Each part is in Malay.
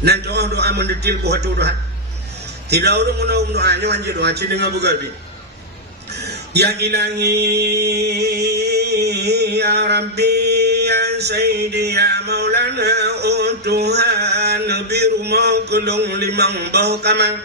Nanti orang doa mendetil buat doa. Tidak orang menau doanya anjir doa cina ngabugabi. Ya ilahi ya Rabbi ya Sayyidi ya Maulana Tuhan biru mau kulung limang bau kamar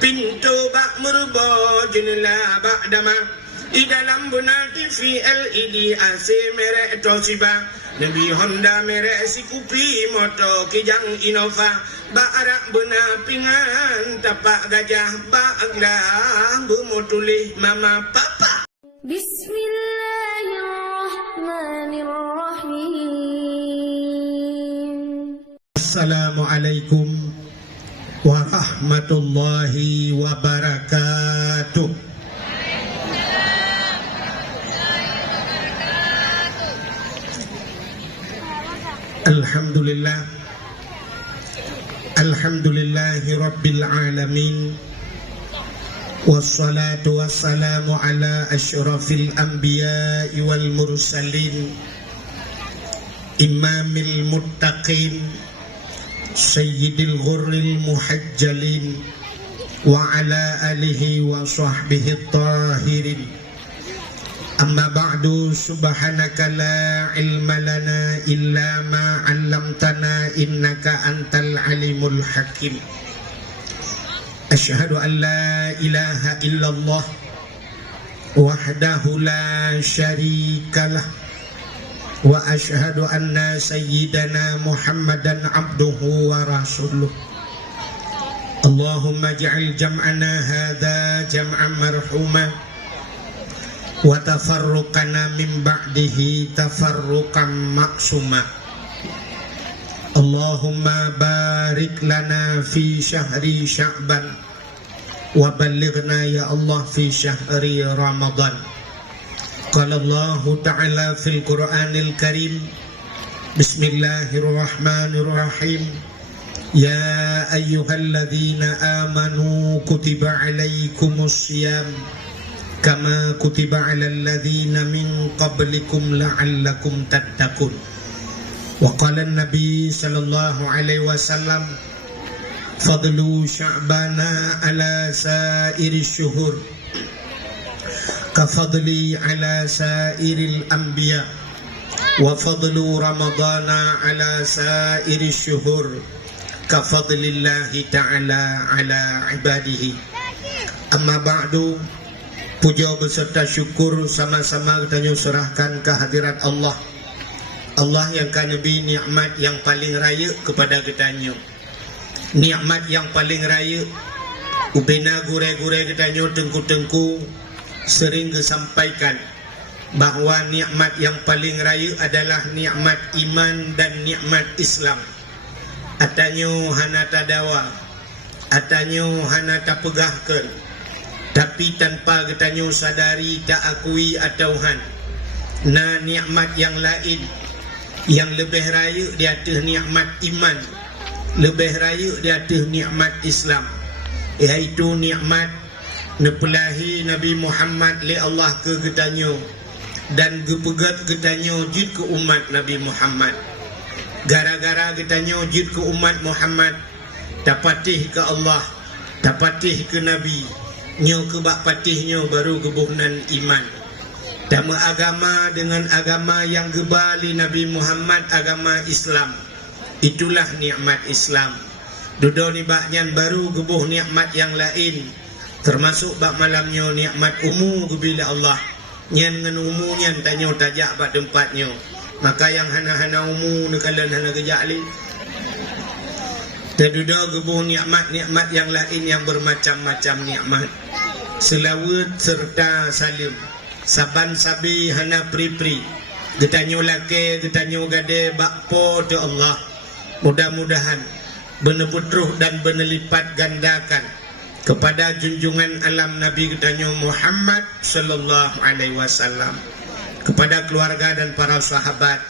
pintu bak merubah jendela bak damar di dalam benar TV LED AC merek Toshiba Nabi Honda merek Sikupi motor Kijang Innova bak arak benar pingan tapak gajah bak aglah bermotulih mama papa. Bismillahirrahmanirrahim. Assalamualaikum warahmatullahi wabarakatuh. Alhamdulillah. Alhamdulillahi rabbil alamin. Wassalatu wassalamu ala asyrafil anbiya'i wal mursalin imamil muttaqin sayyidil ghurril muhajjalin wa ala alihi wa sahbihi tahirin. Amma ba'du, subhanaka la ilma lana illa ma 'allamtana innaka antal alimul hakim. Asyhadu an la ilaha illallah wahdahu la syarikalah wa asyhadu anna sayyidana Muhammadan abduhu wa rasuluh. Allahumma ja'al jam'ana hadha jam'an marhuma wa tafarruqana min ba'dihi tafarruqan maksuma. Allahumma barik lana fi syahri Sya'ban wa ballighna ya Allah fi syahri Ramadan. Qala Allah Ta'ala fil Qur'anil Karim. Bismillahirrahmanirrahim. Ya ayyuhalladzina amanu kutiba alaikumus syiyam kama kutiba alal ladzina min qablikum la'allakum tattaqun. Wa qala an-nabi sallallahu alaihi wasallam fadlu sya'bana ala sa'iri syuhur kafadli ala sa'iril anbiya wa fadlu ramadana ala sa'iri syuhur kafadlillahi ta'ala ala ibadihi. Amma ba'du, puja beserta syukur sama-sama kita serahkan kehadirat Allah. Allah yang kanabi nikmat yang paling raya kepada kitanya. Nikmat yang paling raya ubena gure-gure kitanya tengku-tengku sering kesampaikan bahawa nikmat yang paling raya adalah nikmat iman dan nikmat Islam. Atanyo hana tadawa, atanyo hana tapegahkan, tapi tanpa kitanya sadari tak akui atau han. Nah nikmat yang lain yang lebih raya di atas nikmat iman, lebih raya di atas nikmat Islam, iaitu nikmat nepelahi Nabi Muhammad li Allah ke kitanya dan gepegat kitanya jid ke umat Nabi Muhammad. Gara-gara kitanya jid ke umat Muhammad, dapatih ke Allah, dapatih ke Nabi, nyo ke bak patihnya baru kebuhnan iman. Dama agama dengan agama yang gebali Nabi Muhammad, agama Islam. Itulah nikmat Islam. Dudo ni baknyan baru gebuh nikmat yang lain, termasuk bak malamnya nikmat umu gebila Allah. Nyan ngan umu nyan tanyo tajak bak tempatnya. Maka yang hana-hana umu nekalan hana kejak li. Dudo gebuh nikmat-nikmat yang lain yang bermacam-macam nikmat. Selawat serta salim. Saban sabi hana pri-pri. Getanyo lake, getanyo gade bakpo tu Allah. Mudah-mudahan beneputruh dan benelipat gandakan kepada junjungan alam Nabi getanyo Muhammad sallallahu alaihi wasallam, kepada keluarga dan para sahabat,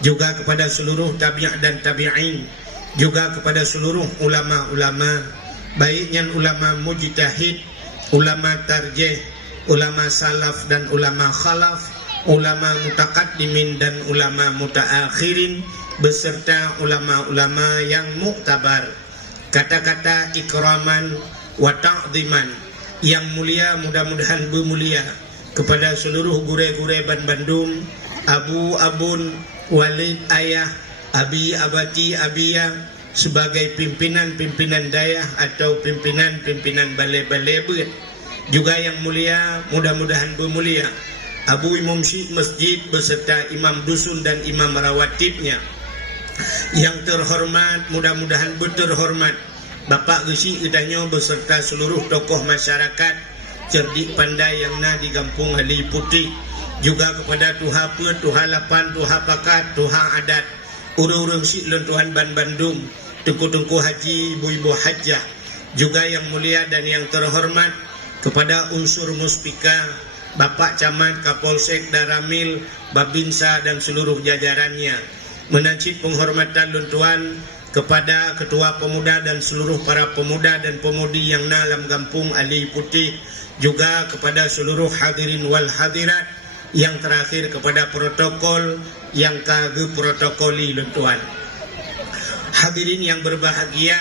juga kepada seluruh tabi'ah dan tabi'in, juga kepada seluruh ulama-ulama, baiknya ulama mujtahid, ulama tarjih, ulama salaf dan ulama khalaf, ulama mutaqaddimin dan ulama mutaakhirin, beserta ulama-ulama yang muktabar. Kata-kata ikraman wa ta'ziman yang mulia, mudah-mudahan bermulia kepada seluruh gure-gure Ban Bandung, Abu Abun, Walid Ayah, Abi Abati Abia sebagai pimpinan-pimpinan dayah atau pimpinan-pimpinan balai-balai ber. Juga yang mulia, mudah-mudahan bermulia Abu Imam Syekh Masjid beserta imam dusun dan imam rawatibnya. Yang terhormat, mudah-mudahan berterhormat Bapak Gesi Gedanyo beserta seluruh tokoh masyarakat cerdik pandai yang na di Kampung Ali Putih. Juga kepada Tuha Pe, Tuha Lapan, Tuha Pakat, Tuha Adat, urang-urang si Tuhan Ban Bandung, tengku-tengku haji, ibu-ibu hajah. Juga yang mulia dan yang terhormat kepada unsur muspika, Bapak Camat, Kapolsek, Daramil, Babinsa dan seluruh jajarannya. Menancip penghormatan luntuan kepada Ketua Pemuda dan seluruh para pemuda dan pemudi yang dalam Kampung Ali Putih. Juga kepada seluruh hadirin wal hadirat. Yang terakhir kepada protokol yang kage protokoli luntuan. Hadirin yang berbahagia,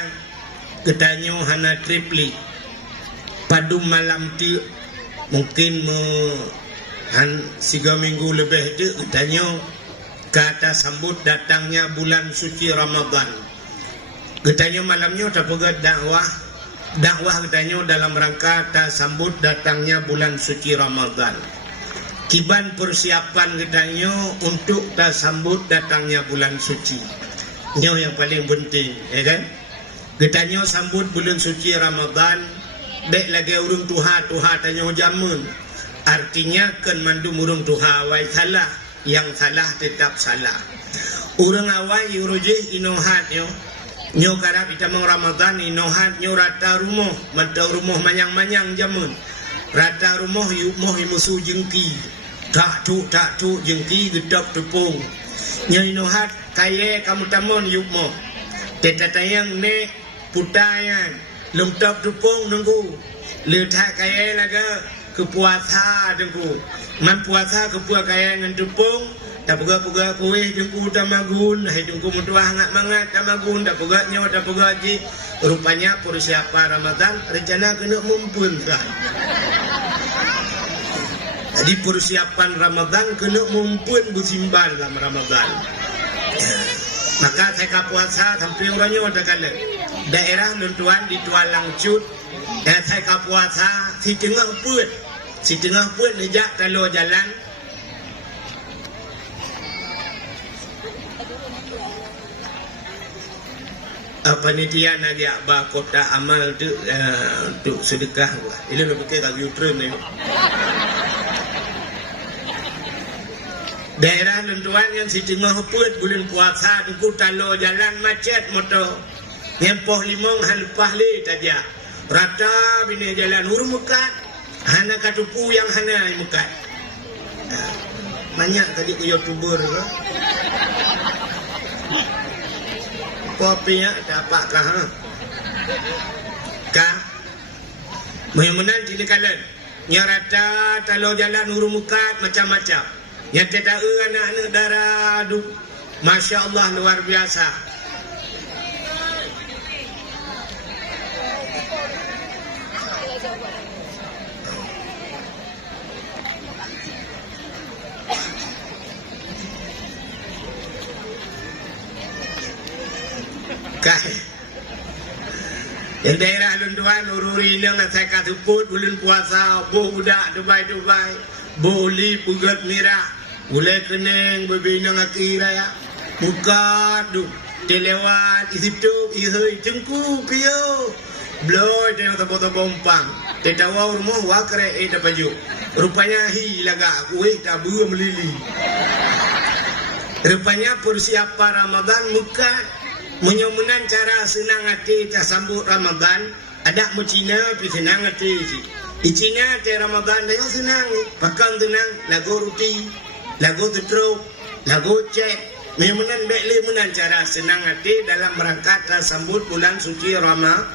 getanyo hana tripli padu malam ti mungkin 3 minggu lebih tu getanyo kata sambut datangnya bulan suci Ramadan. Getanyo malamnya tapagat dakwah getanyo dalam rangka ta sambut datangnya bulan suci Ramadan. Kiban persiapan getanyo untuk ta sambut datangnya bulan suci. Nyo yang paling penting, ya kan? Getanyo sambut bulan suci Ramadan, dek lagi urung Tuha tanyo jamun. Artinya kan mandum urung Tuha wai salah, yang salah tetap salah. Urang awai urujih inohat nyo karap ita mau Ramadan inohat nyo rata rumah, mantau rumah manyang-manyang jamun. Rata rumah yuk moh musuh jengki. Tak tu jengki gedap tepung. Nyo inohat kaya kamu tamon yuk moh. Tetatayang ne putayan lum tap tepung nunggu. Letak kaya laga kepuasa tengku. Man puasa kepuasa kaya ngan tepung. Tak pegak-pegak kuih jengku tamagun. Hai jengku mutuah hangat-mangat tamagun. Tak pegak nyo, tak pegak ji. Rupanya persiapan Ramadan rencana kena mumpun kan. Jadi persiapan Ramadan kena mumpun bersimbal dalam Ramadan. Maka saya puasa sampai orangnya ada kala. Daerah nuntuan di Tualang Cut. Dan saya puasa si tengah pun. Si tengah pun lejak kalau jalan. Panitia nagi abah kota amal tu untuk sedekah. Ini lo pakai kat YouTube ni. Daerah luntuan yang si tengah pun bulan puasa tu talo jalan macet motor. Nyempoh limong halpah le taja. Rata bini jalan huruf mekat. Hana katupu yang hana mekat. Banyak tadi ku YouTuber ke. Kopi ya dapat kah? Kah? Mudah-mudahan di kalan. Nyarata talo jalan huruf mekat macam-macam. Yang tidak anak-anak darah aduh. Masya Allah luar biasa. Yang daerah lunduan ururi yang saya katuput bulan puasa boh budak Dubai boleh pugat merah boleh keneng berbina ngakira ya buka du telewat isitu ihoi jengku pio bloy tengok tabo-tabo umpang tetawa rumah wakre baju rupanya hi laga kuih tabu melili rupanya persiapan Ramadan muka menyomunan cara senang hati kita sambut Ramadan ada mu Cina pi senang hati di Cina te Ramadan dia senang pakan tenang lagu roti lagu tutruk lagu cek menyomunan bekli munan cara senang hati dalam rangka ta sambut bulan suci Ramadan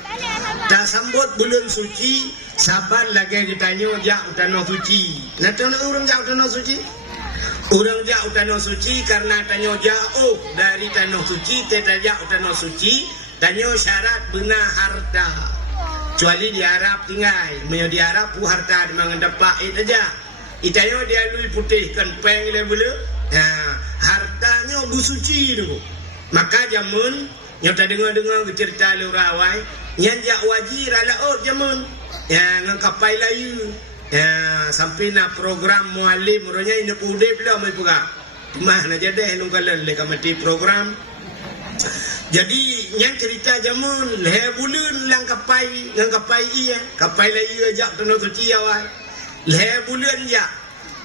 ta sambut bulan suci sabar lagi kita nyo jak utano suci nah tu orang jak utano suci Orang jauh tanah suci karena tanah jauh dari tanah suci, tidak jauh tanah suci, tanah syarat benar harta. Kecuali di Arab tinggal, di Arab pu harta mengendapak itu aja. Itanya dia lui putihkan peng le bulu. Hartanya busuci tu. Maka jamun nyata dengar-dengar cerita lu rawai, nyanjak wajir ala jamun. Ngangkapai layu. Sampai na program mualim orangnya ini udah belum mai puga. Mah na jadi nung kalan le kamati program. Jadi yang cerita jamun le bulan lang kapai iya, kapai layu aja tanah suci awal. Le bulan ya.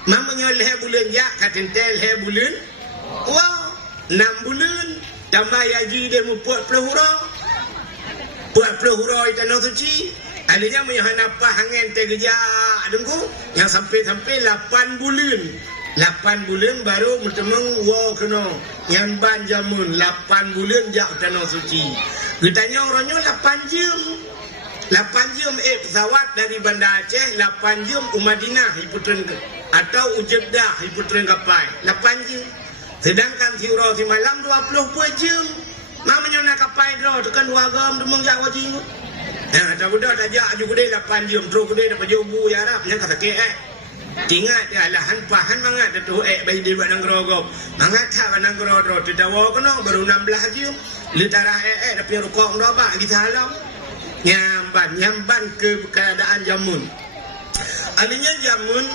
Mamanya le bulan ya katentel le bulan. Wow, 6 bulan tambah haji dia mu 40 hurau. 40 hurau tanah suci. Alinya menyohanapa hangen tegeja adengku yang sampai 8 bulan. 8 bulan baru bertemu wow kena yang ban jamun 8 bulan jak tanah suci. Kitanya orangnya 8 jam. 8 jam pesawat dari Bandar Aceh, 8 jam ke Madinah hiputren atau Jeddah hiputren kapal. 8 jam. Sedangkan si malam 20 jam. Mamanya nak kapal draw tekan 2 jam demang jak wajib. Tak budak tak jak juga dia 8 jam terus dia dapat jobu ya Arab yang kata ke tingat dia lahan pahan mangat tu bayi dia buat nang gerogop mangat tak nang gerodro terdawa kena baru 16 jam litarah tapi rukuk ndo ba kita halam nyamban ke keadaan jamun alinya jamun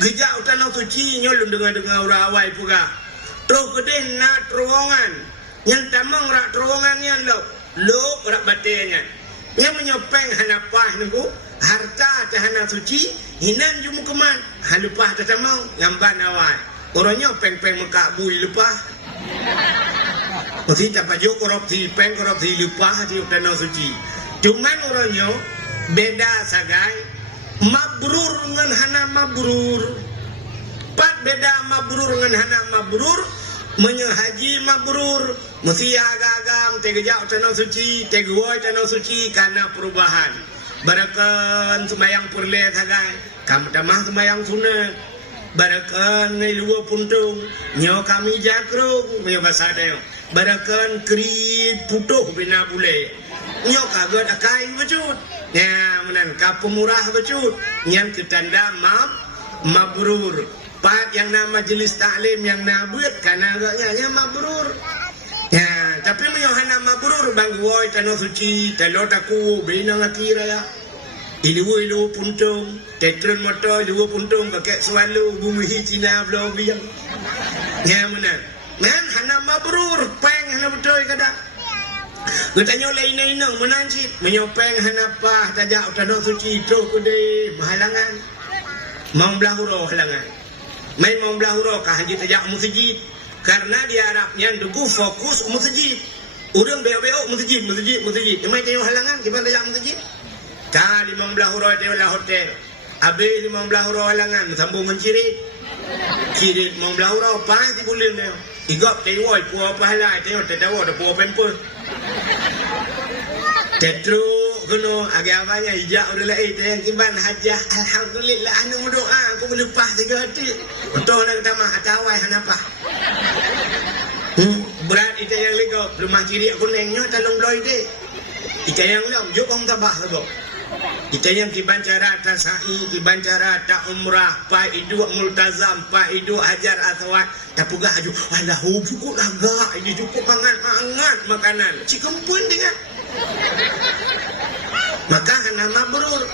gejak tanah suci nyolong dengar urawai puga terus gede na terowongan yang tamang rak terowongannya lo rak batenya yang menyopeng hanapah nunggu harta tahana suci hinan jumu keman halupah tatamau ngamban awal orangnya peng mekabui lupah mesti dapat jo korupsi lupah di tanah suci cuman orangnya beda sagai mabrur ngan hana mabrur pat beda mabrur ngan hana mabrur menyahaji mabrur mesti agam tegejak tanah suci teguai tanah suci karena perubahan barakan sembayang purle sagai kamu tamah sembayang sunat barakan ngelua puntung nyo kami jakrung nyo basadeo barakan kri putuh bina bule nyo kagad akai becut ya menan ka pemurah becut yang ketanda mabrur pat yang nama majelis taklim yang nabuat karena agaknya yang mabrur ya tapi menyohana mabrur bang woi tanah suci telot aku bina ngakira ya ilu puntung tetron motor ilu puntung pakai selalu bumi Cina belum biang ya mana man hana mabrur peng hana betul kada katanya lain nang menanjit menyopeng hana pah tajak tanah suci terus kude mahalangan mau belahuro halangan main mau belahuro kah haji tajak masjid karena di Arabnya dugu fokus masjid urang beo masjid emai tayo halangan gimana tajak masjid kali mau belahuro tayo lah hotel abe mau belahuro halangan sambung mencirit cirit mau belahuro pasti bulan dia igop tayo puo pahala tayo tadawo da puo pempur tetru kuno agaknya hijak udah lah yang kiban hajah alhamdulillah anu doa aku melupas tiga hati untuk nak tamah atawai hanapa berat itu yang lego rumah ciri aku nengnya talung loy deh itu yang long juk kong tabah lego itu yang kiban cara tasai kiban cara tak umrah pa idu multazam pa idu hajar atawat tapuga aju alah cukup laga ini cukup hangat makanan cikempun dengan maka hana mabrur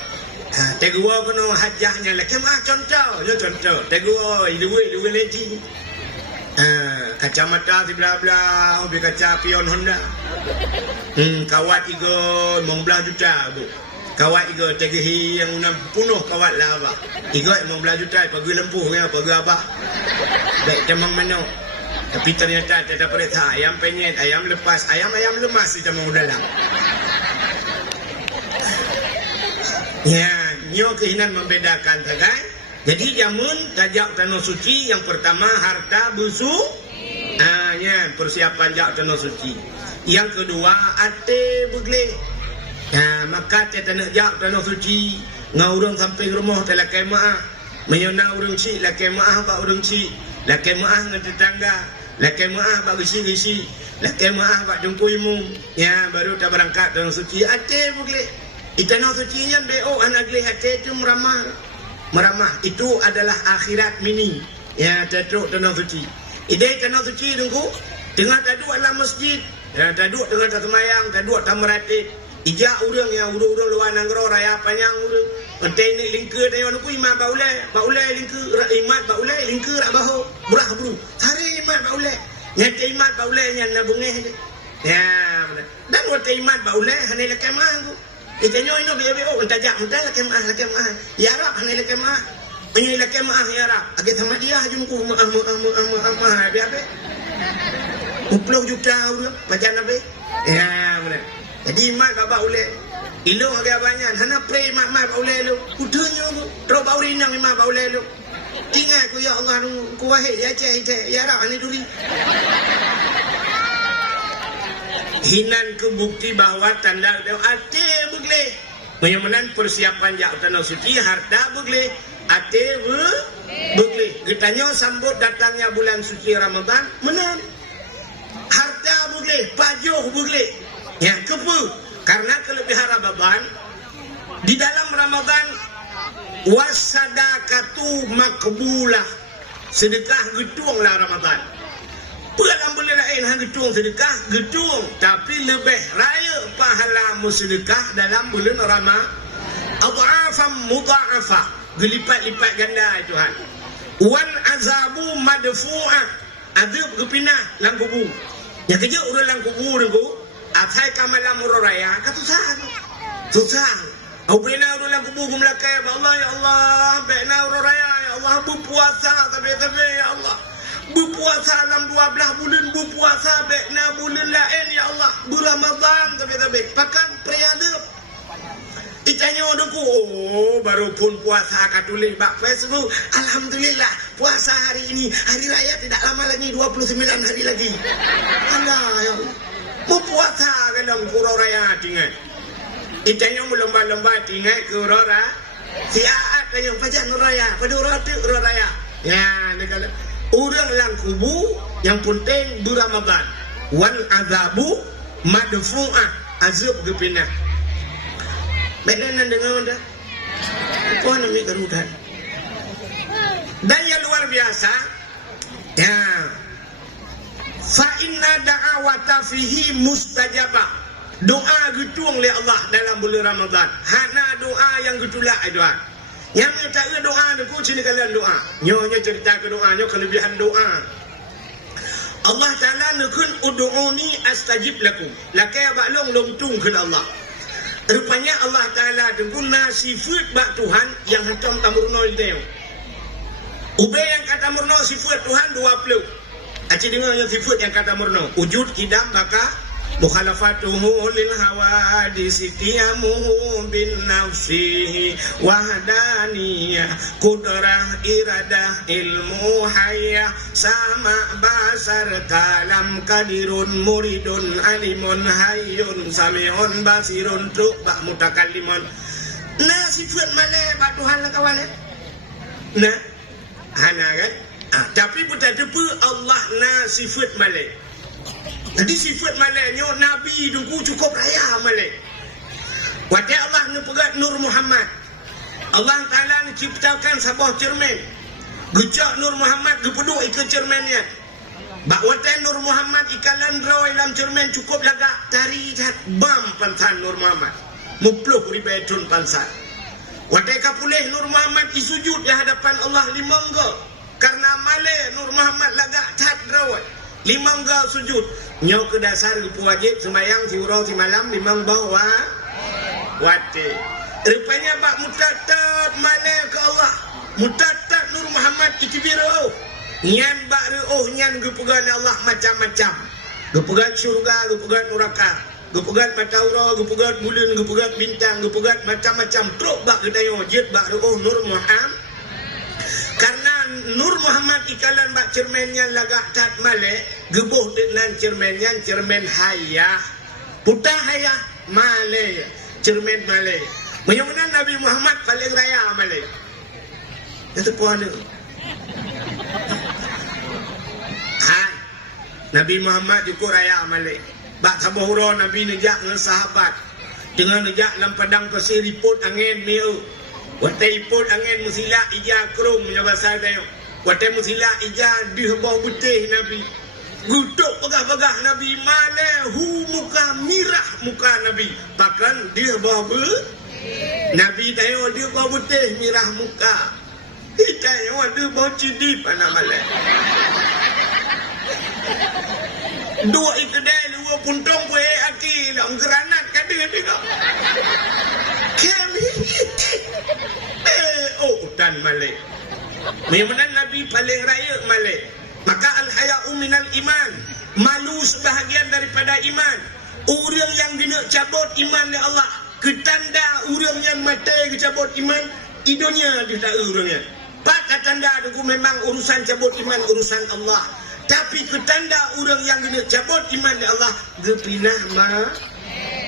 tegua kono hajahnya lek mah contoh tegua ilu leti kacamata di bla bla hobi kaca pion Honda kawat igo mong bla juta bu kawat igo tegehi yang una punuh kawat lah ba igo mong bla juta pagi lempuh ya pagi apa baik temang meno tapi ternyata tidak perintah ayam penyet ayam lepas ayam lemas di temang udalang ya, nyo keinginan membedakan tagai. Jadi jamun tajak tanah suci yang pertama harta busu. Ya, persiapan jak tanah suci. Yang kedua ate begle. Ya, maka tanah jak tanah suci ngaurang sampai rumah telah kemaah. Menyona urang si la kemaah ba urang si. Lakai maah dengan tetangga, lakai maah bak gisi-gisi, lakai maah bak jungkuimu. Ya, baru tak berangkat tanah suci. Ate boleh. Tanah suci nya beo anak leh ate itu meramah. Meramah itu adalah akhirat mini. Ya, tajuk tanah suci. Ide tanah suci tunggu. Tengah taduk dalam masjid. Ya, taduk tengah tak semayang, taduk tak meratib. Ijak urang yang urang luar nanggro raya panjang urang. Penting ni lingkar dia nak imam baulai lingkar imat baulai lingkar rak bahu burah buru. Hari imat baulai. Nyata imat baulai nya na bungeh je. Ya, dan wata imat baulai hanai lakai mah tu. Itanyo ino beo entajak entar lakai mah. Ya Rab hanai lakai mah. Penyi lakai mah ya Rab. Age sama dia jumku mah biabe. 60 juta urang macam nabe. Ya, benar. Jadi imat bapa ulek ilung agak banyak hana pray mak baulai lu kudunya tu ro baurinang mak baulai lu tinggal ku ya Allah ku wahid ya cai ya Rab ani duli hinan ke bukti bahawa tanda dia ate bugle menyamanan persiapan jak tanah suci harta bugle ate bugle getanya sambut datangnya bulan suci Ramadan menan harta bugle pajuh bugle ya kepu karena kelebihan Ramadan di dalam Ramadan wasadaqatu makbulah sedekah gedunglah Ramadan bukan boleh lain hang gedung sedekah gedung tapi lebih raya pahala sedekah dalam bulan Ramadan adhafam mudha'afa gelipat-lipat ganda Tuhan wan azabu madfu'ah azab gepinah lang kubur ya kerja urang lang kubur tu atai kamalam uraya kata susah au bina ulang kubur melakai Allah ya Allah bina uraya ya Allah berpuasa tapi ya Allah berpuasa dalam 12 bulan berpuasa bina bulan lain ya Allah Ramadan tapi pakan priadab ditanya aku baru pun puasa katulis bak Facebook alhamdulillah puasa hari ini hari raya tidak lama lagi 29 hari lagi Allah ya Allah puasa dalam kuro raya tinggal. Itanya lomba-lomba tinggal kuro raya. Siaat yang pajak raya, pada kuro raya. Ya, negara. Orang lang kubu yang penting Ramadan. Wan azabu madfu'ah azab gepinah. Benar dengan anda. Apa namanya kerudan? Dan yang luar biasa. Ya. Fa inna da'awata fihi mustajabah. Doa getung oleh Allah dalam bulan Ramadan. Hana doa yang getulak doa. Yang minta doa deku sini kalian doa. Nyonya cerita ke doa, nyo kelebihan doa. Allah Taala nekun ud'uni astajib lakum. Lakai baklong longtung ke Allah. Rupanya Allah Taala dekun nasifat bak Tuhan yang hentam tamurno itu. Ubay yang kata murno sifat Tuhan 20. Acik dengar yang sifat yang kata murno wujud kidam baka mukhalafatuhu lil hawadisi qiyamuhu bin nafsihi wahdaniyah qudrah iradah ilmu hayah sama basar kalam kadirun muridun alimun hayyun sami'un basirun tu bak mutakallimun. Nah sifat malai bak Tuhan lah kawan nah hana kan. Tapi bukan depa Allah na sifat malai. Jadi sifat malai nyo Nabi dulu cukup raya malai. Wajah Allah ni pegat Nur Muhammad. Allah Ta'ala ni ciptakan sebuah cermin. Gejak Nur Muhammad gepeduk ikan cerminnya. Bak wajah Nur Muhammad ikalan rawai dalam cermin cukup lagak tari jat bam pansan Nur Muhammad. Mupluh ribaitun pansan. Wajah kapulih Nur Muhammad isujud di hadapan Allah limangga. Karena malai Nur Muhammad lagak cat rawat 5 gau sujud nyo ke dasar wajib sembahyang si urau si malam 5 bawa wate rupanya bak mutatat malai ke Allah mutatat Nur Muhammad ikibiro nyan bak reuh nyan gepegan Allah macam-macam gepegan syurga gepegan neraka gepegan mataura gepegan bulan gepegan bintang gepegan macam-macam truk bak gedayo jid bak reuh Nur Muhammad. Karena Nur Muhammad ikalan bak cermennya lagak tat male gebuh dengan cermennya cermen hayah putah hayah male cermen male menyamanan Nabi Muhammad paling raya male itu puan Nabi Muhammad juga raya malik. Bak tabahura Nabi nejak dengan sahabat. Dengan nejak dalam padang pasir iput angin miu. Watai iput angin musila ija krum menyabas saya. Watai musila ija di bawah putih Nabi. Gutuk pegah-pegah Nabi mana muka mirah muka Nabi. Bahkan dia bawah Nabi tayo dia bawah putih mirah muka. Kita yang ada bau cidi panah malai. Dua kedai dua puntong kue aki dalam granat kada dia. Kami. Dan malai. Memang Nabi paling raya malai. Maka al-haya'u minal iman. Malu sebahagian daripada iman. Orang yang kena cabut iman oleh Allah. Ketanda orang yang mati kecabut iman. Idonya dia tak orangnya. Pak tanda itu memang urusan cabut iman urusan Allah. Tapi ketanda orang yang kena cabut iman di Allah gepinah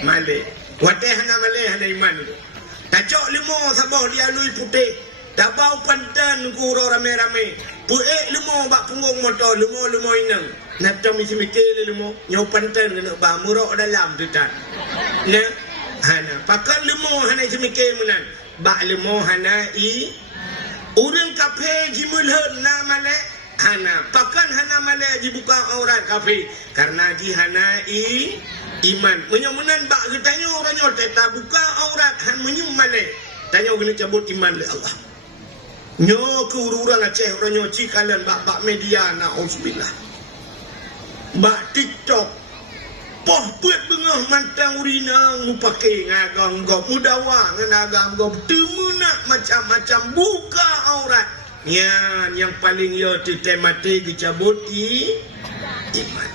malik. Wateh hana malik hana iman itu. Tacok limo sabah dia lui putih. Dabau pantan kuro rame-rame. Puek limo bak punggung motor limo inang. Nata misi mikir limo nyau pantan kena ba murok dalam tu tak. Nah hana pakal limo hana isi mikir menan. Bak limo hana orang kafir jimulhun na malek hana. Pakan hana malek dibuka aurat kafir. Karena di hana iman. Menyamunan bak ketanya orangnya tak buka aurat han menyum malek. Tanya kena cabut iman le Allah. Nyo ke orang Aceh orangnya cikalan bak media na'udzubillah. Bak TikTok. Poh buat bengah mantang urina ngupake ngagang gop mudawa ngagam gop temunak macam-macam buka aurat. Nyan yang paling yo tete mati dicabut iman.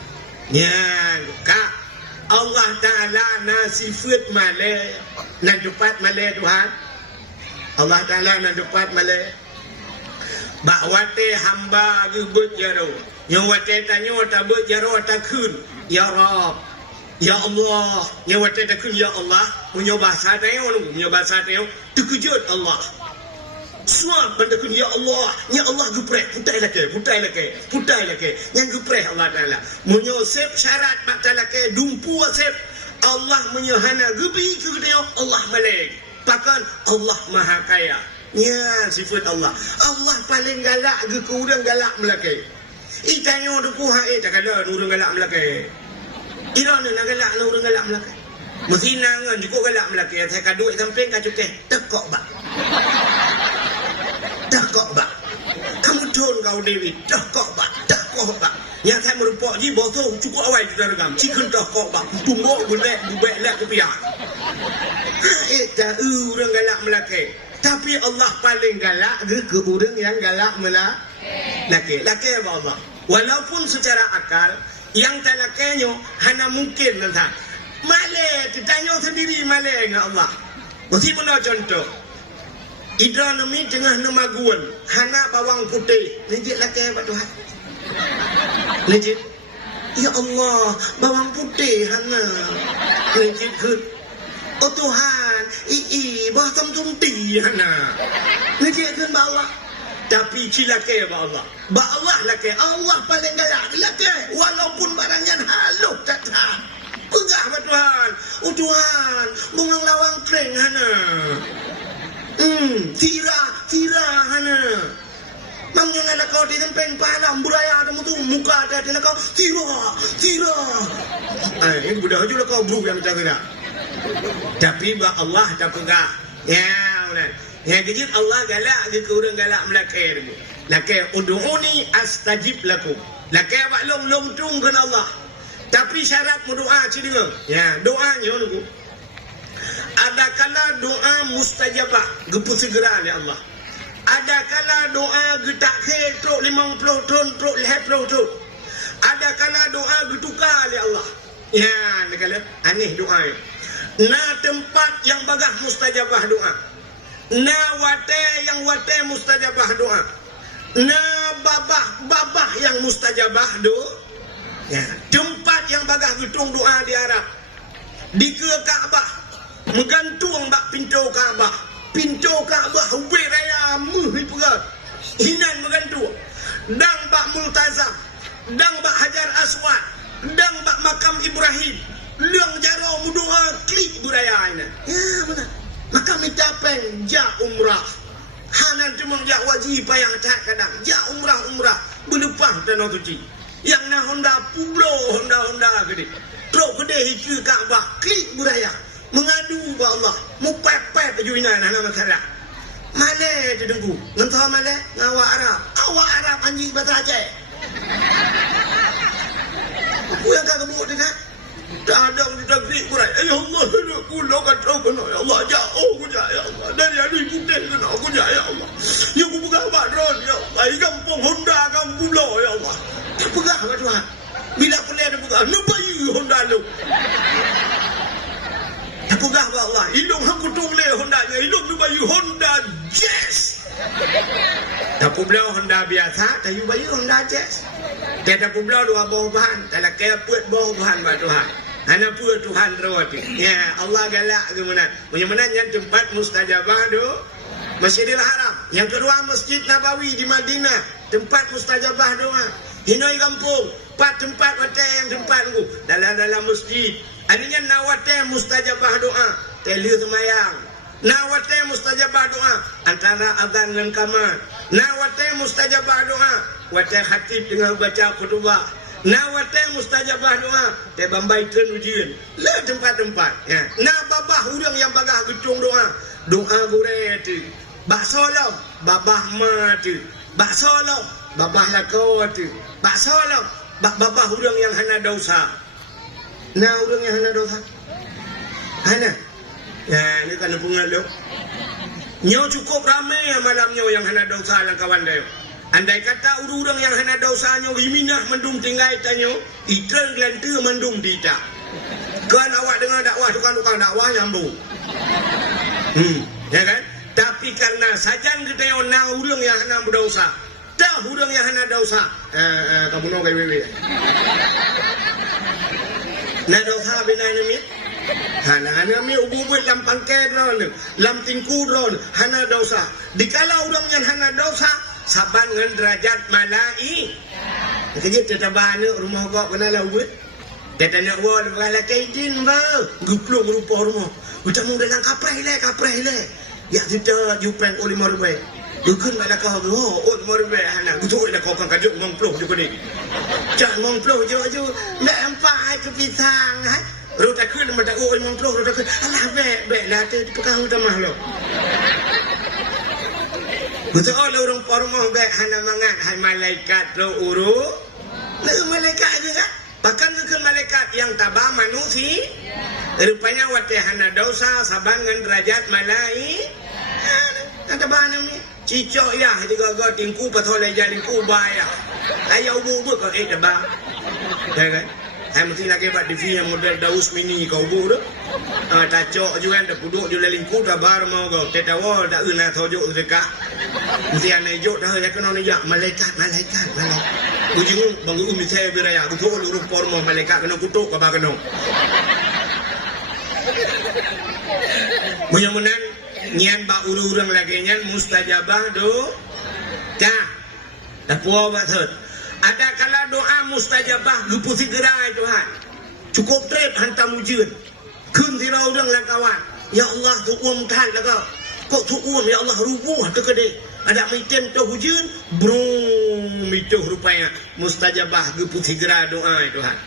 Nyan ka Allah Taala nasifat male na dapat male Tuhan. Allah Taala na dapat male. Bak wate hamba gebut jaro. Yang wate tanyo tak bet jaro tak kun. Ya Rabb. Ya Allah, ya wate takun ya Allah, punya bahasa tayo, punya bahasa tayo, terkejut Allah. Suap bandakun ya Allah gepreh, putai lake, yang gepreh Allah Taala. Punya sep syarat mata lake, dumpu sep Allah punya hana gebi ke dia Allah malik. Pakan Allah Maha Kaya. Ya sifat Allah. Allah paling galak ke orang galak melake. Itanyo duku hae tak ada orang galak melake. Ira ni nak galak lah orang galak Melaka. Mesti nangan juga galak Melaka. Saya kan duit samping kan cukai. Tekok bak. Kamu tun kau Dewi. Tekok bak. Yang saya merupak je bosong cukup awal kita regam. Cikan tekok bak. Tumbuk bubek lek kepiak. Itu orang galak Melaka. Tapi Allah paling galak ke orang yang galak Melaka. Laki apa Allah? Walaupun secara akal yang talakanyo hana mungkin nanti. Malek ditanya sendiri malek dengan Allah. Mesti mana contoh. Idra nemi tengah nemaguan hana bawang putih. Lejit laki apa Tuhan? Lejit. Ya Allah, bawang putih hana. Lejit ke. Oh Tuhan, bah tamtumti hana. Lejit ke bawah. Tapi cilake ba Allah. Ba Allah lake. Allah paling galak lake. Walaupun barangnya halus datang. Pegah ba Tuhan. Oh Tuhan, bungang lawang kering hana. Tira hana. Mangnya ngala kau di tempeng palam buraya ada mutu muka ada di kau tira. Ini budak juga kau bru yang jaga. Tapi ba Allah tak pegah. Ya, benar. Yang kecil Allah galak ke orang galak Melaka dulu. Laki ud'uni astajib lakum. Laki abak long tung ke Allah. Tapi syarat berdoa cedera. Ya, doanya dulu. Ada kala doa mustajabah, gepu segera oleh Allah. Ada kala doa getak truk 50 ton, truk 50 ton. Ada kala doa getukar oleh Allah. Ya, ni kala aneh doa. Nah tempat yang bagah mustajabah doa. Na wate yang wate mustajabah doa. Na babah yang mustajabah doa. Ya, tempat yang bagah getung doa di Arab. Di ke Kaabah, menggantung bak pintu Kaabah. Pintu Kaabah ubay raya muh pegat. Hinan menggantung. Dan bak multazam. dang bak Hajar Aswad, dang bak makam Ibrahim, leung jaro mudoa klik budaya ina. Ya benar. Makam itapeng ja umrah. Hanan cuma ja wajib payah tak kadang. Ja umrah berlepah tanah suci. Yang na Honda Publo, Honda gede. Truk gede hicu Kaabah, klik budaya. Mengadu ke Allah, mu pepet baju ina nak masalah. Malay tu dengku. Ngentah Malay, ngawak Arab. Awak Arab anjing bahasa Aceh. Aku yang kagak buat dia kan. Dadang di negeri kurai. Ya Allah, aku lokat tahu kena. Ya Allah, jauh aku ya Allah. Dari adik putih kena aku ya Allah. Ya aku pegang badron ya Allah. Kampung Honda, kampung Pulau ya Allah. Tak pegang apa Tuhan. Bila aku lihat dia pegang, ni bayi Honda lu. Tak pegang apa Allah. Hidung aku tungleh Hondanya. Hidung ni bayi Honda Jazz. Tak pulau Honda biasa, tak bayi Honda Jazz. Tak pulau dua bawah bahan. Tak kaya puat bawah bahan buat Tuhan. Hanya pun Tuhan rawat. Ya Allah galak ke mana. Bagaimana yang tempat mustajabah tu? Masjidil Haram. Yang kedua Masjid Nabawi di Madinah. Tempat mustajabah doa. Hinoi kampung. 4 tempat hotel yang tempat tu. Dalam masjid. Adanya nawate mustajabah doa. Telu semayang. Nawate mustajabah doa. Antara azan dan kamar. Nawate mustajabah doa. Wate khatib dengan baca khutbah. Nawate mustajabah doa. Te bambai tren ujian. Le tempat-tempat. Ya. Na babah urang yang bagah gecung doa. Doa gure tu. Bakso lam. Babah ma tu. Bakso lam. Babah lakau tu. Bakso lam. Babah urang yang hana dosa. Nah urang yang hana dosa. Hana. Ya, ni kan pengalu. Nyo cukup ramai malam nyo yang hana dosa lang kawan dayo. Andai kata urang yang hana dosa nyo iminah mendung tinggai tanyo, itren glantu mendung dita. Kan awak dengar dakwah tukang-tukang dakwah nyambung. Ya kan? Tapi karena sajan kita yo na urang yang hana berdosa. Dah urang yang hana dosa. Kamu no kai wewe. Na dosa binana mi. Hana mi ububut lam pangkai ron, lam tingku ron, hana dosa. Dikala urang yang hana dosa, saban ngan derajat malai. Kerja tetabana rumah kau kena lah ubut. Dia nak buat bala kaidin ba. Guplung rupa rumah. Ucap mung dalam kaprai le. Ya kita jupeng oleh marwe. Dukun bala kau oh marwe hana. Betul dah kau kan kajuk mongploh juga ni. Cak mongploh jo nak empat ke pisang hai. Rota kun mata oi mongploh rota kun. Alah bek lah tu pegang utamah lo. Betul orang rumah bek hana mangat hai malaikat lo uru. Nak malaikat je kan? Bahkan ke malaikat yang tabah manusia. Rupanya watih hana dosa sabangan derajat malai. Ada bahan ni. Cicok ya juga kau tingku patoleh jadi kubaya. Ayah ubu kau tabah. Ya kan? Saya mesti lagi buat TV yang model Daus Mini kau ubu tu. Tacok juga dah duduk di lingku tabah mau kau. Tetawal tak guna tojuk dekat. Mesti anak hijau dah ya kena ni ya malaikat. Ujung bangun saya beraya betul urut formal malaikat kena kutuk apa kena. Mudah-mudahan nyan ba urang lagi nyan mustajabah do. Dah. Dah puas bathut. Ada kala doa mustajabah gupu segera Tuhan. Cukup trip hantam ujian. Kun sira urang lang kawan. Ya Allah tu tahan lah kau. Kok tu ya Allah rubuh ke kede. Ada mitem tu hujan, brum itu rupanya mustajabah gupu segera doa Tuhan.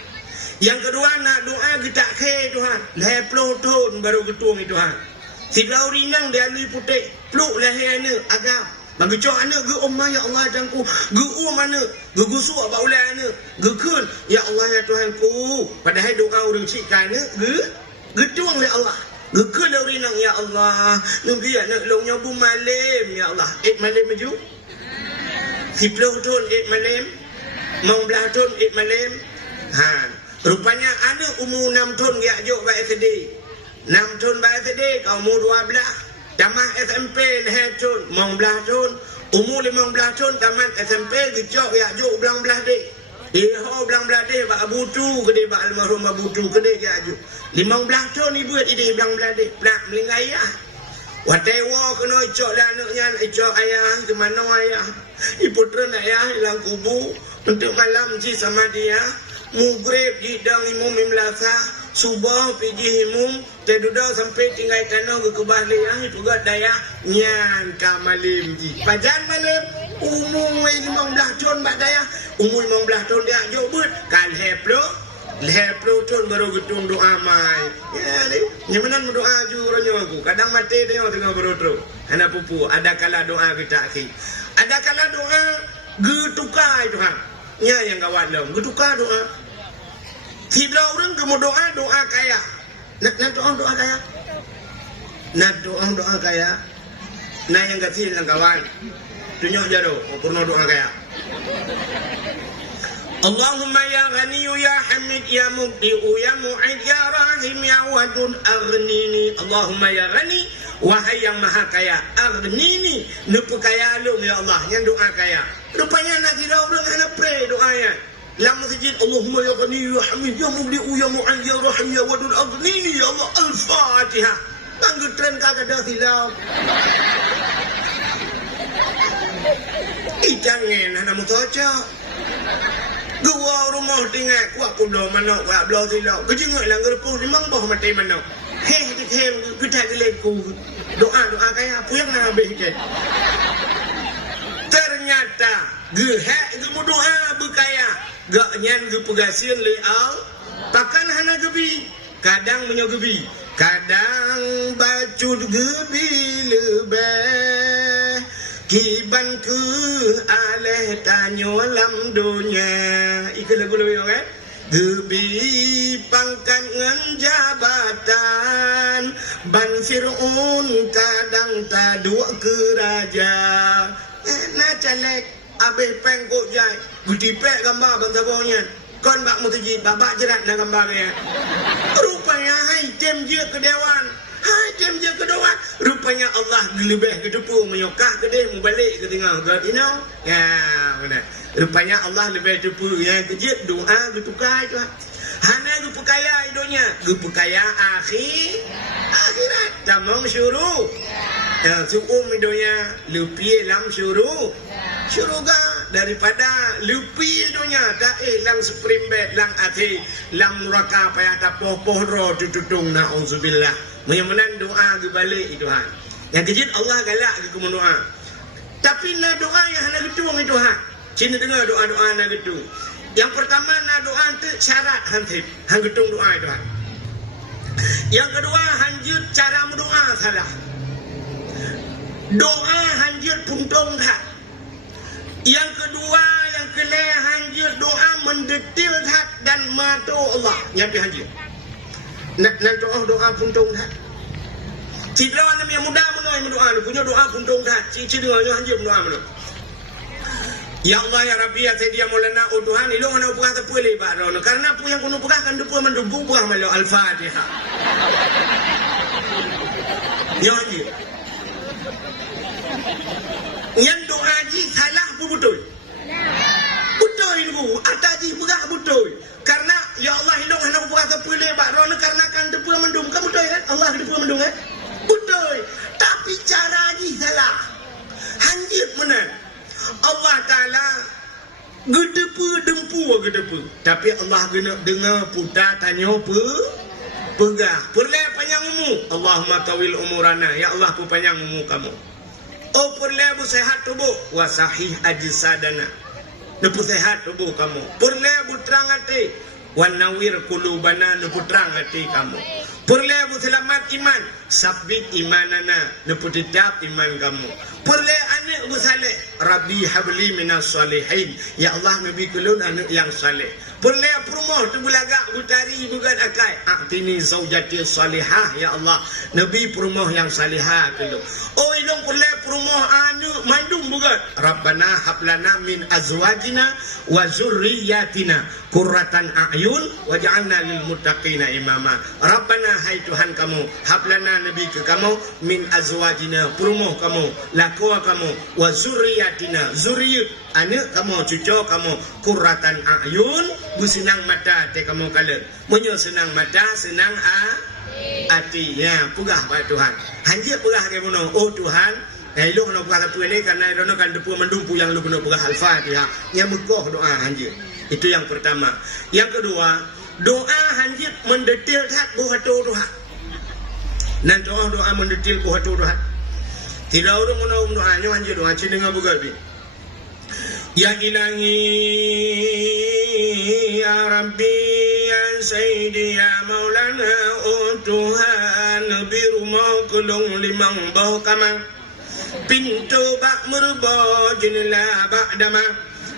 Yang kedua nak doa kita ke Tuhan. Leploh ton baru ketung Tuhan. Si laurinang dia lui putih, pluk leher ni agam. Bagi cok anak ge umma ya Allah jangku, ge mana, ge gusuk ba ulai anak, ge kun ya Allah ya Tuhanku. Padahal doa urang cikkan ge tuang le Allah. Gekul laurinang ya Allah. Nabi anak long nyobu malam ya Allah. 8 malam maju. 10 tahun 8 malam. 19 tahun 8 malam. Rupanya anak umur 6 tahun dia ajuk ba SD. 6 tahun ba SD kau umur 12. Tamat SMP 2 tahun, 19 tahun. Umur 15 tahun tamat SMP gejok dia ajuk belang belah dek. Ho belang belah dek ba Abu Tu gede ba almarhum Abu Tu gede dia ajuk. 15 tahun ibu ide belang belah dek. Nak melingai ayah. Watewa kena icok lah anaknya, icok ayah ke mana ayah. Ibu tren ayah hilang kubu. Untuk malam ji sama dia, mugrib ji dang imum imlasa, subah piji imum, teduda sampai tinggal tanah ke kebalian itu gak daya nyan kamalim ji. Pajan malam umum 15 tahun bak daya, umur 15 tahun dia jobut kan heplo tahun baru getung doa mai. Ya ni, nyaman berdoa juranyo aku. Kadang mati dia tengah berotro. Anak pupu, ada kala doa kita akhi. Ada kala doa getukai Tuhan. Ya yang kawan dong, getukai doa. Tidak orang kamu doa kaya. Nak doa kaya. Nak doa kaya. Nah yang kecil yang kawan. Tunjuk jado, purno doa kaya. Allahumma ya ghani ya hamid ya mubdi'u ya mu'id ya rahim ya wadud aghnini. Allahumma ya ghani, wahai yang maha kaya, aghnini, nupu kaya lu ya Allah, yang doa kaya. Rupanya nak tidak belum kena pray doanya. Dalam masjid Allahumma ya ghani ya hamid ya mubdi'u ya mu'id ya rahim ya wadud aghnini ya Allah. Al-Fatihah. Tanggutran kagak ada silap. Jangan nak mutocok. Gua rumah tinggal kuat kuda mana kuat belah silap. Kejenguk lah gerpuh memang boh mati mana. Kita geleku. Doa kaya apa yang nak habis ke? Ternyata gehak gemu doa berkaya. Gak nyan ge pegasian leal. Takkan hana gebi. Kadang menyogebi. Kadang bacut gebi lebih. Kiban ke aleh tanyo lam dunya. Ikan lagu lebih kan? Gebi pangkat ngan jabatan. Ban Fir'un kadang taduk ke raja. Nak calek abeh pengkok jai. Gudipek gambar bangsa-bangsa. Kon bak mutajid babak jerat nak gambarnya. Rupanya hai tem je ke dewan. Hai tem je ke dewan. Rupanya Allah gelebih ke depu menyokah ke dia membalik ke tengah god inau. Ya benar. Rupanya Allah lebih depu yang kejit doa getukai tu. Hana ge kaya hidupnya, ge kaya akhirat. Tamang syuruk. Ya, suum hidupnya lebih lam syuruk. Syurga daripada lupi dunia tak lang spring bed lang ati lang raka payah tapoh pohro tututung na'udzubillah. Menyamanan doa ke balik Tuhan. Yang kejit Allah galak ke doa. Tapi na doa yang hana getung Tuhan. Cina dengar doa-doa na getung. Yang pertama na doa tu syarat hantip. Hang getung doa Tuhan. Yang kedua hanjut cara mendoa salah. Doa hanjut puntung tak. Yang kedua, yang kelih hanjut doa mendetil tak dan matu Allah. Yang hanjut. Nak doa puntung tak. Cik lawan yang muda menoi mendoa punya doa puntung tak. Cik dengar hanjut doa menoi. Ya Allah ya Rabbi ya Sayyidi ya Maulana oh Tuhan ilo hana upah tak boleh pak rono karena pu yang kuno pegah kan depu mendubung pegah malo Al-Fatihah. Ya hanjut. Yang doa ji salah pun betul. Betul itu. Ada ji pegah betul. Karena ya Allah hilong hana pegah tak boleh pak rono karena kan depu mendung kamu betul kan? Allah depu mendung kan? Betul. Tapi cara ji salah. Hanjut benar. Allah Ta'ala gedepu dempu gedepu. Tapi Allah kena dengar putar tanya pegah. Perleh panjang umur. Allahumma tawil umurana. Ya Allah pu panjang umur kamu. Oh perleh bu sehat tubuh. Wa sahih ajsadana. Nepu sehat tubuh kamu. Perleh bu terang hati. Wa nawir kulubana nepu terang hati kamu. Perleh bu selamat iman. Sabit imanana. Nepu tetap iman kamu. Perleh anak bu saleh. Rabbi habli minas salihin. Ya Allah nabi kulun anak yang saleh. Perleh perumah tu belagak butari bukan akai. Aktini zaujati salihah ya Allah. Nabi perumah yang salihah kulun. Oh ilong perleh perumah anak mandum bukan. Rabbana hablana min azwajina wa zurriyatina qurratan a'yun waj'alna lil muttaqina imama. Rabbana hai Tuhan kamu hablana nabi ke kamu min azwajina perumah kamu lakua kamu wa zurriyatina zuriyat anak kamu cucu kamu qurratan a'yun busenang mata te kamu kala munyo senang mata senang hati ya pegah pada Tuhan hanjir pegah ke bunuh oh Tuhan Lu kena pula ni karena dono kan depu mendumpu yang lu kena pula Al-Fatihah. Yang megoh doa hanjit. Itu yang pertama. Yang kedua, doa hanjit mendetil tak buhatu doa. Nan doa mendetil buhatu doa. Tidak orang menau doanya hanjit doa cendenga bugabi. Ya ilahi ya Rabbi ya Sayyidi ya Maulana Tuhan biru mau kulung limang bau kamang pintu bak murbo jendela bak dama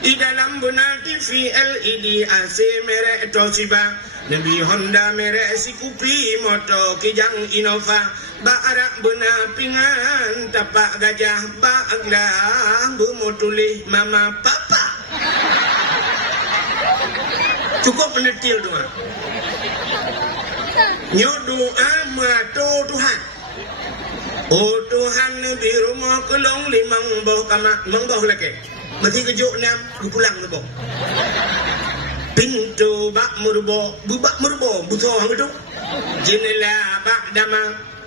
di dalam benar TV LED AC merek Toshiba Nabi Honda merek Sikupi moto Kijang Innova bak arak benar pingan tapak gajah bak aglah bermotulih mama papa. Cukup menetil doa. Nyo doa mato Tuhan. Oh Tuhan di rumah kelong limang bau kamak mengbau lagi. Mesti kejuk nam pulang lebo. Pintu bak murbo, bubak murbo, butuh orang itu. Jendela bak dama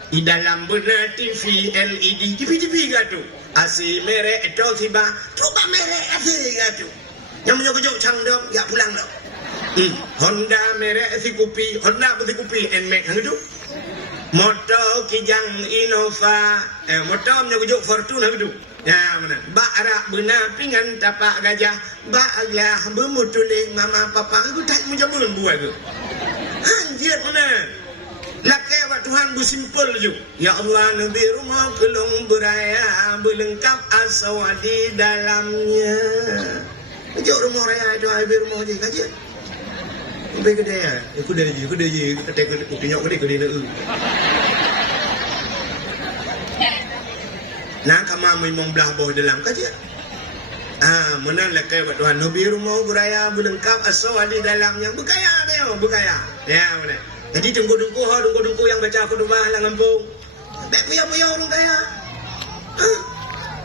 di dalam benar TV LED, TV gatu. AC merek Toshiba, coba merek AC gatu. Yang punya kejuk cangdom, ya pulang lo. Honda merek Sikupi, Honda Sikupi NMAX itu. Motor Kijang Innova, motor punya kejuk Fortuna itu. Ya mana? Bak arak benar pingan tapak gajah, bak aglah bermutulih mama papa. Aku tak menjabun buat tu. Anjir mana? Lakai buat Tuhan bersimpul je. Ya Allah Nabi rumah kelung beraya berlengkap aswadi dalamnya. Kejuk rumah raya itu habis rumah je kaji. Baik kedai ya, kedai je, kedai kopinya kedai nak. Nah, kamu memang belah bawah dalam kaji. Menang lakai buat Tuhan. Nabi rumah beraya berlengkap aswadi dalamnya. Berkaya dia, berkaya. Ya, mana? Jadi tunggu yang baca khutbah lah ngampung. Tak payah orang kaya.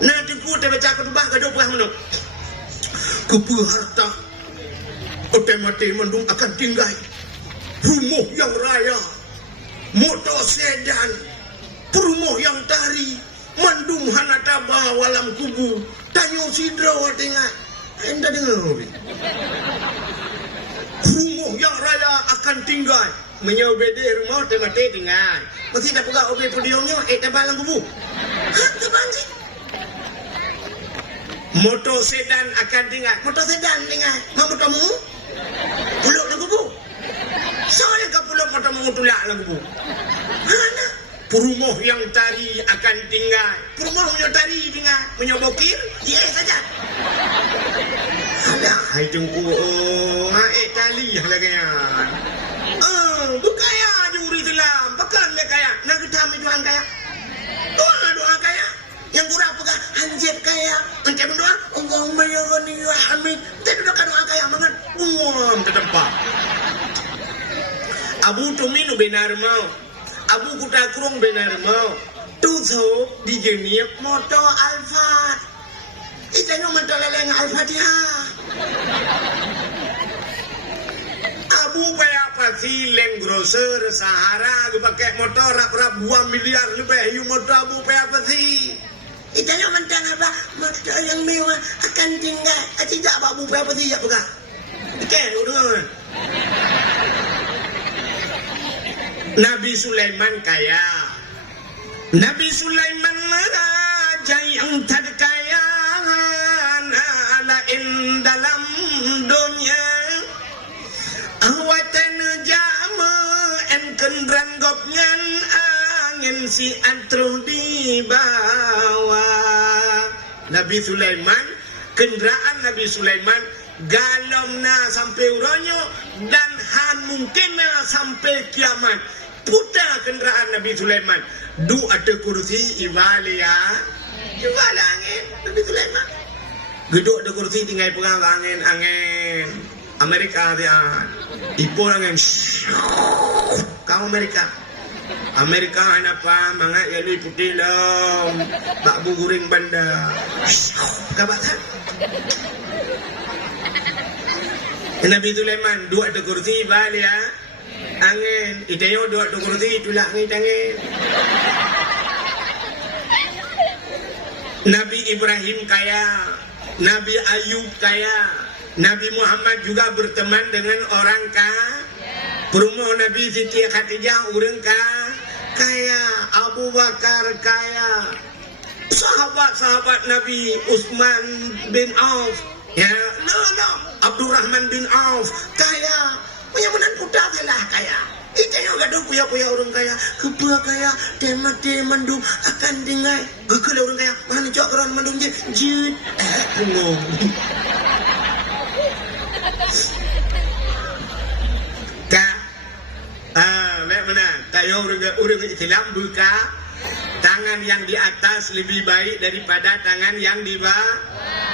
Nah, tunggu dia baca khutbah ke 20 menit. Kupu harta otomatis mendung akan tinggal. Rumah yang raya, motor sedan, rumah yang tari, mendung hanataba walam kubu. Tanyo sidro tengah. Anda dengar hobi. Rumah yang raya akan tinggal. Menyobede rumah tengah tinggal. Mesti dah pegang obe podiumnya, balang kubu. Terbang sih. Motor sedan akan tinggal. Motor sedan tinggal. Mau kamu? Puluk nak kubu. Soalnya kau puluk motormu tulak nak kubu. Mana? Rumah yang tari akan tinggal. Rumah punya tari tinggal. Punya bokir, dia saja. Alah, hai tunggu. Tali lagi ya. Berkaya juri Islam. Pekan dia kaya. Nak kita ambil Tuhan kaya. Doa kaya. Yang kurang pegang anjir kaya. Nanti berdoa, Allahumma ya ghani ya hamid. Nanti doa doa kaya banget. Ke tempat. Abu Tuminu benar mau. Abu Kutakrung benar mau. Tutup di jenis motor Alphard. Itu yang motor leleng Al-Fatihah. Abu payah pasti Land Cruiser Sahara. Aku pakai motor rap-rap 2 miliar lebih. You motor Abu payah pasti. Itu yang motor apa? Motor yang mewah akan tinggal. Tidak Abu payah pasti. Ya pegang. Oke, udah. Nabi Sulaiman kaya. Nabi Sulaiman raja yang terkaya lain dalam dunia. Awatan jama en kendran gopnyan angin si antruh di bawah. Nabi Sulaiman, kendaraan Nabi Sulaiman galomna sampai uronyo dan han mungkinna sampai kiamat. Putar kendaraan Nabi Sulaiman. Du ada kursi ibalia. Ibalia angin Nabi Sulaiman. Geduk ada kursi tinggal pegang angin. Amerika dia. Ipo angin. Kamu Amerika. Amerika apa? Mangat yali putih lom. Bak guring banda. Kabatan. Nabi Sulaiman dua ada kursi ibalia. Angin, itayo dua kursi tulak ni angin. Nabi Ibrahim kaya, Nabi Ayub kaya, Nabi Muhammad juga berteman dengan orang kaya. Perumahan Nabi Siti Khadijah orang kaya, Abu Bakar kaya, sahabat-sahabat Nabi Utsman bin Auf, ya, Abdurrahman bin Auf kaya, punya kuda lah kaya. Itu yang gaduh puya orang kaya, kepala kaya, teman du akan dengar, gekal orang kaya, mana cok orang mandung jut, ngomong. Mana? Tayo orang Islam buka tangan yang di atas lebih baik daripada tangan yang di bawah.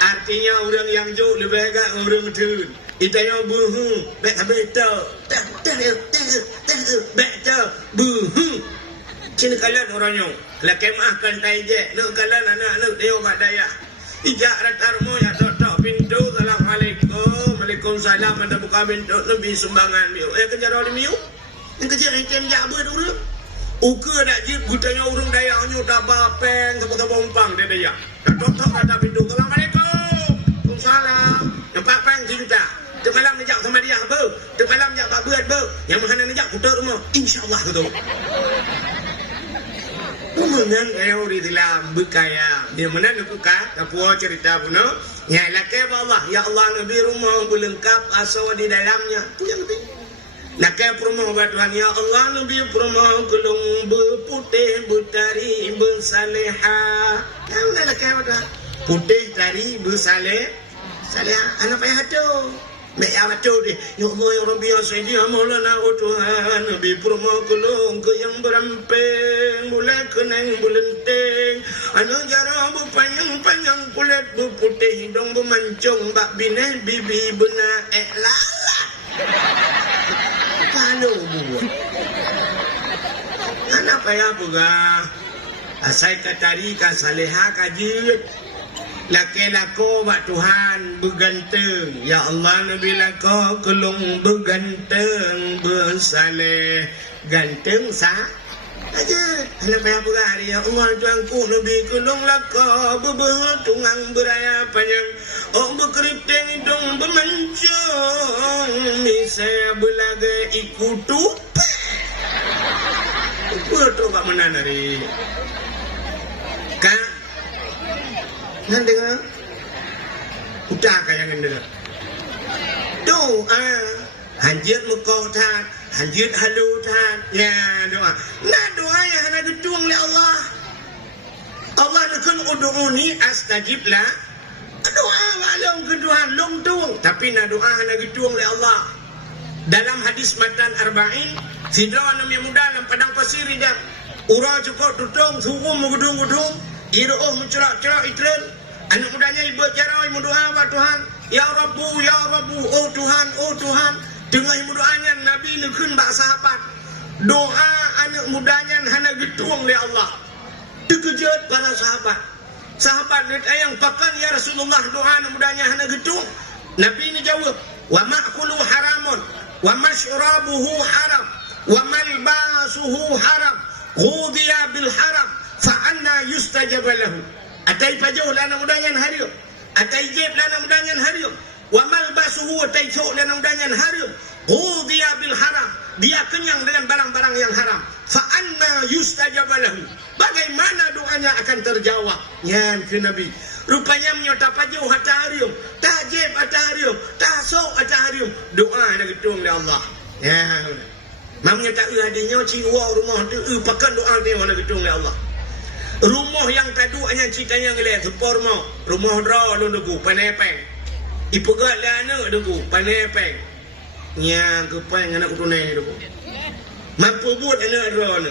Artinya orang yang jauh lebih baik orang turun. Itayo buhu, beto, buhu. Cina kalian orangnya, laki makan taije, nak kalian anak dia mak daya. Ijak ratarmu ya tok pintu. Assalamualaikum, Waalaikumsalam. Anda buka pintu lebih sumbangan miu. Kejar oleh miu. Yang kecil ikan jabat orang. Uka nak jip gutanya orang dayanya dah bapeng kepada bompang dia daya. Dah tok ada pintu. Assalamualaikum. Waalaikumsalam. Nampak pang cinta. Tuk malam nejak sama dia apa? Tuk malam nejak tak buat apa? Yang mana nejak kutuk rumah. InsyaAllah tu. Kemudian kaya orang Islam berkaya. Dia mana nak buka? Apa cerita pun. Ya laki Allah. Ya Allah Nabi rumah berlengkap asal di dalamnya. Itu yang lebih. Laki rumah buat Tuhan. Ya Allah Nabi rumah gelung berputih bertari bersaleha. Ya mana laki buat putih tari bersaleh. Saleh anak payah tu. Mek ya tu dia. Ya Allah ya Rabbi ya Sayyidi ya Maulana oh Tuhan Nabi rumah gelung ke yang beramping mulai keneng bulenteng. Anak jarang berpanjang-panjang kulit berputih hidung bermancung bak bineh bibi benar lalat. Kalau buat anak payah pegah asai katari ka saleha kajit laki-lako bak Tuhan berganteng. Ya Allah Nabi lako kelung berganteng bersaleh ganteng sah aja. Anak payah pegah ya Allah Tuhanku Nabi kelung lako bertungang beraya panjang oh berkeriting hidung bermancung misaya belaga ikutu betul Pak Menan hari Kak nan dengar udah kayak yang dengar doa hanjir mukau tat hanjir halu tat ya doa nah doa yang hana gedung oleh Allah Allah nakun udu'uni astajib lah doa walau kedua long tuang tapi na doa hana gedung oleh Allah dalam hadis matan arba'in sidra nam yang muda dalam padang pasir dia ura cukup tutung suku mengudung-udung iroh mencerak-cerak itren anak mudanya ibu jarawai doa wa Tuhan ya Rabbu oh Tuhan dengar doanya Nabi nekun bak sahabat doa anak mudanya hana gedung oleh Allah terkejut para sahabat lihat ayang pakan ya Rasulullah doa anak mudanya hana gedung. Nabi ini jawab wa ma'kulu haramun wa mashrabuhu haram wa malbasuhu haram ghudiya bil haram fa anna yustajab lahu. Atai pajuh lana mudanyan harium atai jeb lana mudanyan harium wa malbasuhu atai cok lana mudanyan harium ghudiya bil haram dia kenyang dengan barang-barang yang haram fa anna yustajab lahu. Bagaimana doanya akan terjawab ya ke Nabi rupanya menyota pajuh hatta harium tajib hatta harium tasok hatta harium doa ada gedung oleh Allah ya mamnya tak hadinya ciwa rumah tu pakan doa dia ada gedung oleh Allah. Rumah yang tadu hanya ceritanya ngelihat sepor rumah draw lu dugu panepeng ipegat lana dugu panepeng nya kepeng anak kutunai dugu mampu buat anak draw ni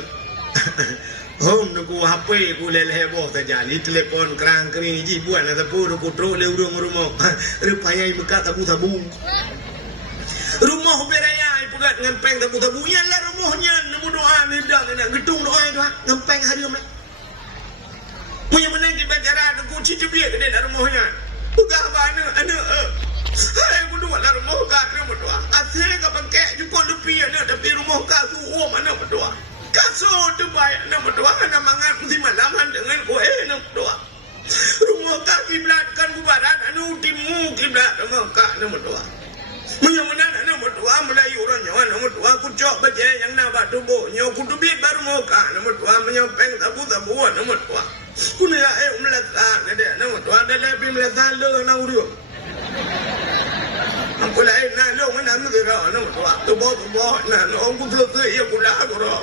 hom dugu HP ku leleheboh saja ni telefon kerang kering ji buat na tapu dugu tro le urung rumah rupanya imekat tabu rumah beraya ipegat ngempeng tabu nya lah rumahnya nemu doa ni dah nak gedung doa itu ngempeng harium punya menang di bacara aku cicip dia ke dalam rumahnya bukan mana anak hai berdua dalam rumah kak berdua asyik kau pakai juga lebih anak tapi rumah kak suruh mana berdua kasut tu baik anak berdua anak mangan mesti malaman dengan kau anak berdua tubuhnya kudu bi baru muka nama tua menyopeng tabu-tabuan nama tua kuna ya meletak dia nama tua ada lebih meletak le na urio aku lain na lo mana mengera nama tua tubuh na orang kudu tu ia kula koro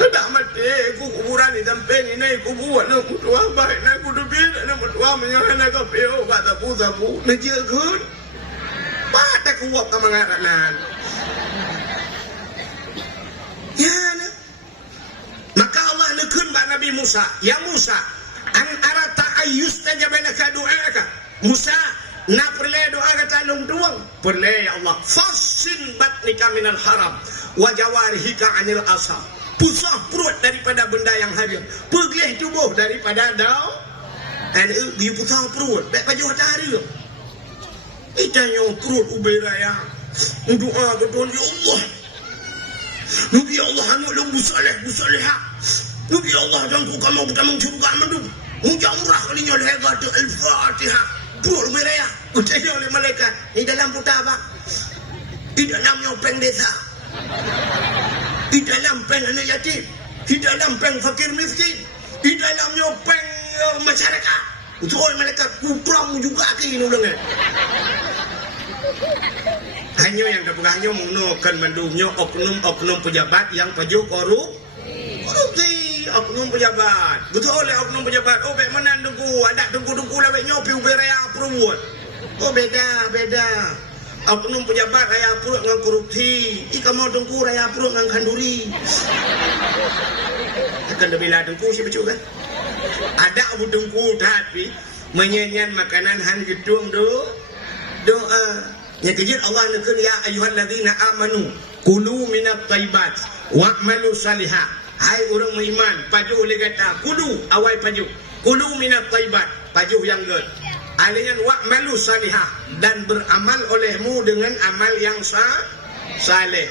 tidak mati ku kuburan di samping ini kuburan nama tua baik na kudu bi nama tua menyopeng ka peo ba tabu-tabu na jegun pada kuat kamangaranan ya nak. Maka Allah nekun ba Nabi Musa, ya Musa, an arata ayyustajaba laka du'aka. Musa, na perle doa ka talong duang. Perle ya Allah. Fasin batnika minal haram wa jawarihika anil asam. Pusah perut daripada benda yang haram. Pergelih tubuh daripada dau. Dan dia pusah perut. Baik baju matahari. Itanya perut uberaya. Doa betul ya Allah. Nabi Allah anu lembu saleh-salehah. Nabi Allah jangku kamu bukan surga mendung. Mujamrah kalinya legat al-Fatihah. Perut uberaya. Utaya oleh malaikat. Di dalam putah apa? Di dalam nyopeng desa. Di dalam peng anak yatim. Di dalam peng fakir miskin. Di dalam nyopeng masyarakat. Utaya malaikat kupram juga ke ini ulangnya. Hanya yang terpegang hanya menggunakan mendungnya oknum pejabat yang peju korupsi oknum pejabat betul oleh oknum pejabat oh baik mana dengku ada dengku lah baik nyopi uberea perut oh beda oknum pejabat raya perut dengan korupsi ika mau dengku raya perut dengan kanduri akan bila dengku siapa juga ada abu dengku tapi menyanyian makanan han gedung doa yang kejir Allah nekun ya ayyuhalladzina amanu kulu minat thayyibat wa'malu salihah. Hai orang beriman, paju oleh kata kulu awai paju. Kulu minat thayyibat, paju yang good. Alian wa'malu salihah dan beramal olehmu dengan amal yang saleh.